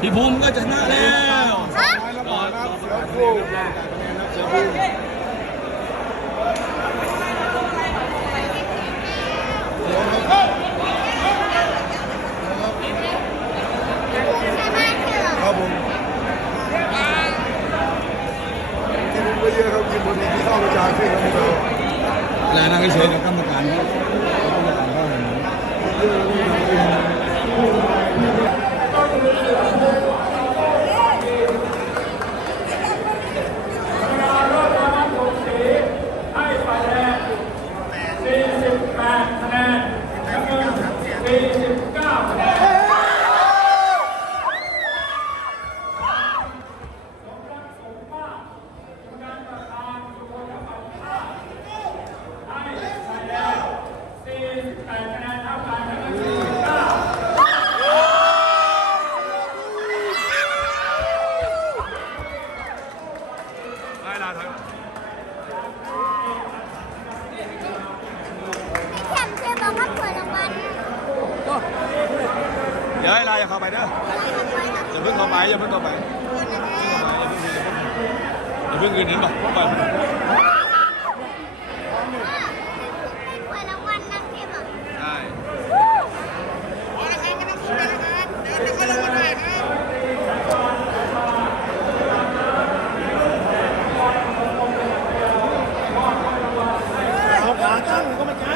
พี่ภูมิก็ชนะแล้วฮะก่อนเสือคู่ใช่ไหมเชื่อครับผมกินไปเยอะครับกินบนนี้ที่เข้าประจานที่ครับเราแล้วนั่งเฉยๆเดี๋ยวกรรมการเขากรรมการเขาเห็น แปด้ละครับ แคมเชื่อบอกว่าเปิดรางวัล เดี๋ยวให้ลาย อย่าเข้าไปเด้ออะไรกันไว้ครับอย่าเพิ่งเข้าไปอย่าเพิ่งเข้าไปอย่าเพิ่งยืนเห็นป่ะไป เปิดรางวัลนะเชื่อบอก ได้ เอาขาตั้งก็ไม่ใช่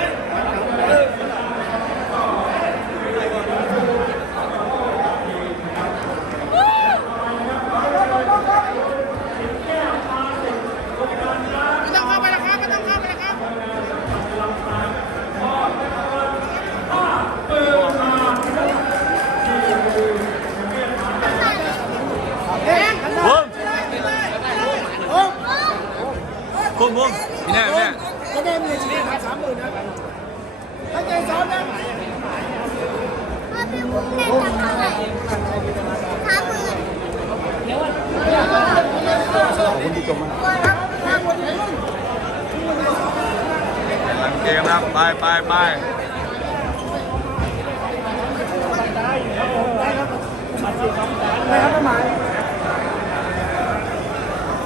ภูมิภูมิภูมิพี่แน่พี่แน่ ก็ได้มีชีวิตหาสามหมื่นนะตั้งใจซ้อมนะ ว่าพี่พุ่งได้ตังค์เท่าไหร่ห้าหมื่น คุณผู้ชม ตัวรับรับ หลังเกมนะครับ ไปไปไป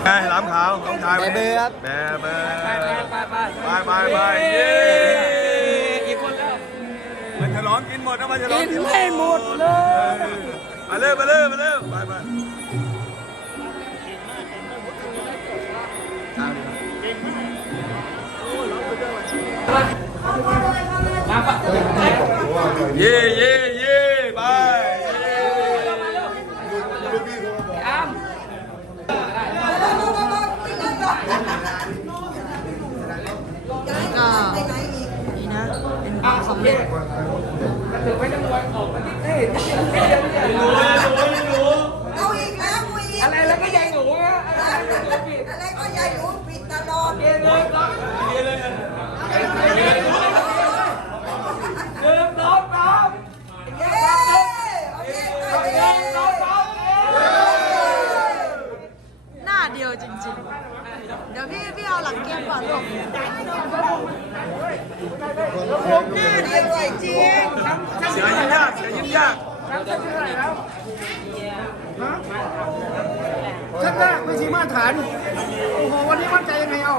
ไงหลามขาวน้องชายวันนี้แบเบอร์ไปไปไปไปเย้กี่คนแล้วมันฉลองกินหมดนะมันฉลองกินไม่หมดเลยมาเร็วมาเร็วมาเร็วไปไป เย่เย่เย่ไปเย่ก็นี่นะ เป็นความสำเร็จเอาอีกแล้วกูอีกอะไรแล้วก็ยายหนูอะไรก็ยายหนูปิดตลอดเย้โอเคโอเค หน้าเดียวจริงๆ เดี๋ยวพี่พี่เอาหลังเกมก่อนลูกหน้าเดียวจริงเสียยิ้มยากเสียยิ้มยากชักแรกไม่ใช่มาตรฐาน โอ้โห วันนี้มั่นใจยังไงเอา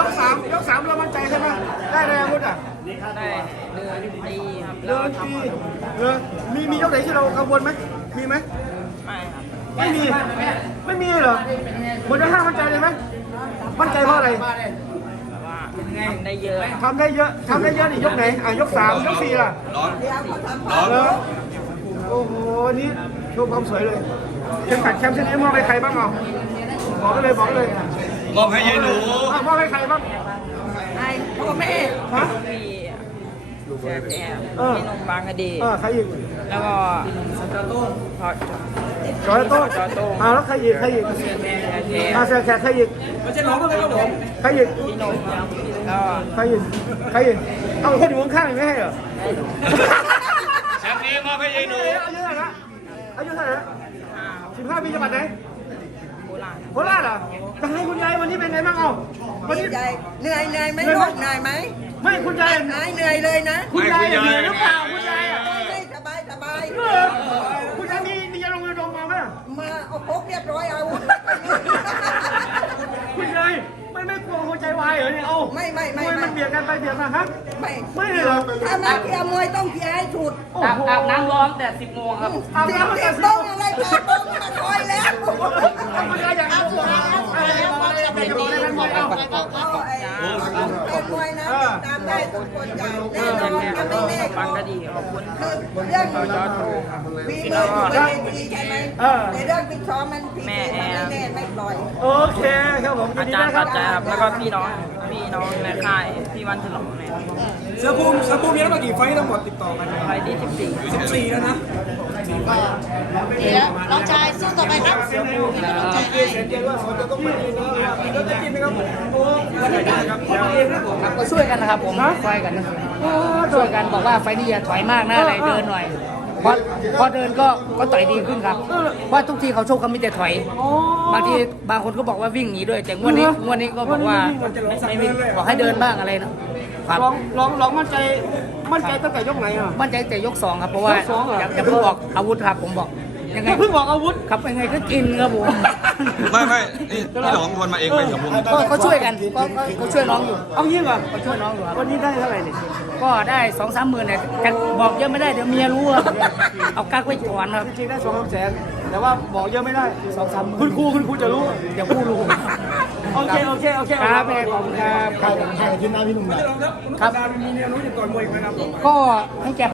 ยกสามยกสามเรามั่นใจใช่ไหมได้แรงวุฒิอะได้เดินตีครับเดินทีเออมีมียกไหนที่เรากังวลไหมมีไหม ไม่ครับไม่มี ไม่มีเหรอหมดได้ห้ามั่นใจเลยไหมมั่นใจเพราะอะไรทำได้เยอะทำได้เยอะทำได้เยอะนี่ยกไหน อะยกสามยกสี่ล่ะร้อนๆเดี๋ยวเขาทำร้อนเหรอโอ้โหวันนี้โชว์ความสวยเลยเข็มขัดแชมป์เส้นนี้มอบให้ใครบ้างอะบอกกันเลยบอกกันเลยมอบให้ยายหนูอะมอบให้ใครบ้างให้พ่อแม่ฮะพี่ เสียแอบเออ พี่นงบางคดีเออใครอีกแล้วก็พอจอยโต้จอยโต้อ่าแล้วใครอีกใครอีกเสียแม่แท้อ่าแขกแขกใครอีกไม่ใช่น้องก็เลยครับผมใครอีกพี่นงครับแล้วก็ใครอีกใครอีกเอาคนอยู่ข้างๆไม่ให้เหรอ แชมป์นี้มอบให้ยายหนู อายุเท่าไหร่ละอายุเท่าไหร่ละสิบห้าปีจังหวัดไหนโบราณโคราชเหรอจะให้คุณยายวันนี้เป็นไงบ้างเอาวันนี้เหนื่อยเหนื่อยเหนื่อยไหมลูกเหนื่อยไหม ไม่คุณยายหายเหนื่อยเลยนะคุณยายเหนื่อยหรือเปล่าคุณยายอะไม่สบายสบายเออคุณยายมีมาเอาพกเรียบร้อยอาวุธคุณยายไม่ไม่กลัวหัวใจวายเหรอเนี่ยเอาไม่ไม่ไม่มวยมันเบียดกันไปเบียดมาฮะไม่ไม่เลยเหรอถ้ามาเคลียร์มวยต้องเคลียร์ให้สุดอาบอาบน้ำร้อนแต่10โมงครับอาบเสียน้ำเสีเสียยบต้ต้อองงอะไรแปดต้งมาคอยแล้วคุณยายอยากเอาตัวอะไรจะบอกอะไรจะบอกอะไรกันหมด เอาเอาไอ้เป็นมวยนะตามได้ทุกคนใหญ่แน่นอนจะไม่แน่ฟังก็ดีขอบคุณคือเรื่องฝีมืออยู่ในเวทีใช่ไหมในเรื่องปิดช้อมมันฝีมือมันไม่แน่ไม่ปล่อยโอเคครับผมอาจารย์ครัเข้าจครับแล้วก็พี่น้องพี่น้องในค่ายพี่วันฉลองเนี่ยเสือภูมิเสือภูมิมีทั้งหมดกี่ไฟทั้งหมดติดต่อกันไฟที่14 14แล้วนะ เดี๋ยวน้องชายสู้ต่อไปครับเสียเดียวว่าเขาจะต้องมาดีนะแล้วจะกินนะครับโอ้วันนี้ครับเองนะผมก็ช่วยกันนะครับผมช่วยกันนะครับช่วยกันบอกว่าไฟนี่อย่าถอยมากนะอะไรเดินหน่อยพอพอเดินก็ก็ต่อยดีขึ้นครับเพราะทุกทีเขาโชคเขามีแต่ถอยบางทีบางคนก็บอกว่าวิ่งหนีด้วยแต่งวดนี้งวดนี้ก็บอกว่าไม่ไม่บอกให้เดินบ้างอะไรนะครับลองลองลองมั่นใจ มั่นใจตั้งแต่ยกไหนอะ มั่นใจแต่ยกสองครับ เพราะว่ายกสองเหรออ ย่าอย่าเพิ่งออกอาวุธครับผมบอก ยังไงเพิ่งบอกอาวุธครับยังไงก็กินครับผมไม่ไม่นี่พี่หลองชวนมาเองไปเดี๋ยวผมก็ก็ช่วยกันก็ก็ก็ช่วยน้องอยู่เอางี้ก่อนก็ช่วยน้องอยู่ครับวันนี้ได้เท่าไหร่นี่ก็ได้สองสามหมื่นเนี่ยแต่บอกเยอะไม่ได้เดี๋ยวเมียรู้ครับเอากักไว้ก่อนครับจริงๆได้สองสามแสนแต่ว่าบอกเยอะไม่ได้สองสามคุณครูคุณครูจะรู้เดี๋ยวผู้รู้โอเคโอเคโอเคครับแม่ขอบคุณครับครับครับมีแนวโน้มจะก่อนมวยอีกไหมครับก็ให้แก